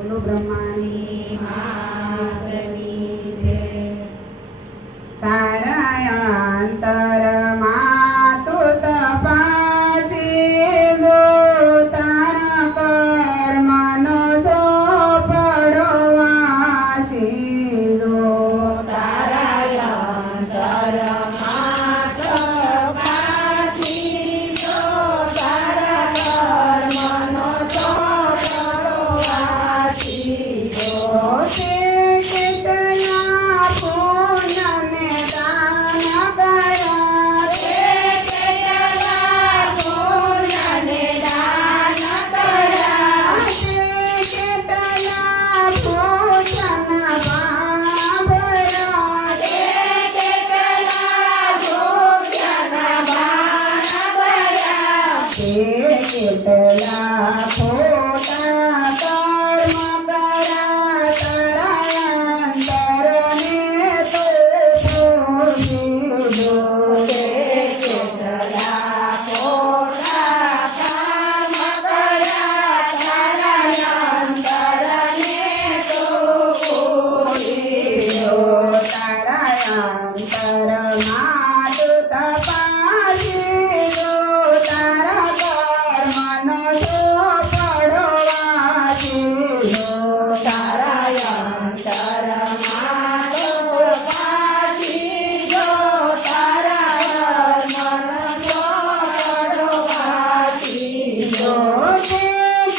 બોલો બ્રહ્માની માતની જય। તારા અંતરમાં તું તપાસી જો, તારા કર્મનો સોપડો વાસી જો। તારા અંતરમાં તપાસી જો, તારા કર્મનો સોપડો વાસી જો। કેટલા પુણ્યને દાન કર્યા, કેટલા પુણ્યને દાન કર્યા, કેટલા ભોજન બાબરા, કેટલા ભોજન બાબરા, કેટલા ખોટા કર્મ કર્યા, તારા અંતરને તો પૂછી જો। કેટલા ખોટા કર્મ કર્યા, તારા અંતરને તો પૂછી જો। તારા અંતરમાં તું તપાસી જો, તારા કર્મનો સોપડો વાસી જો। તારા અંતરમાં તું તપાસી જો, તારા કર્મનો સોપડો વાસી જો।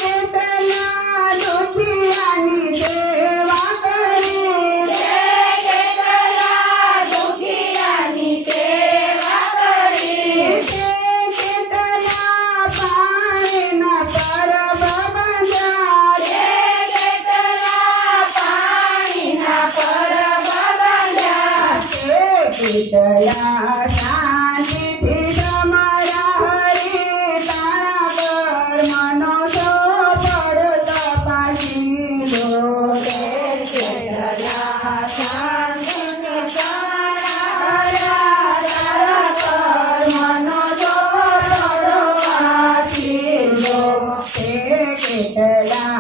કેટલા દુખિયાની સેવા કરી, કેટલા દુખિયાની સેવા કરી, કેટલા પાણીના પરબ બંધારે, કેટલા પાણીના પરબ બંધારે, કેટલા શાંતિથી તમારા હરિ તારા કર્મનો સોપડો તપાસી જો। કેટલા શાંતિથી તારા કર્મનો સોપડો વાસી જો। કેટલા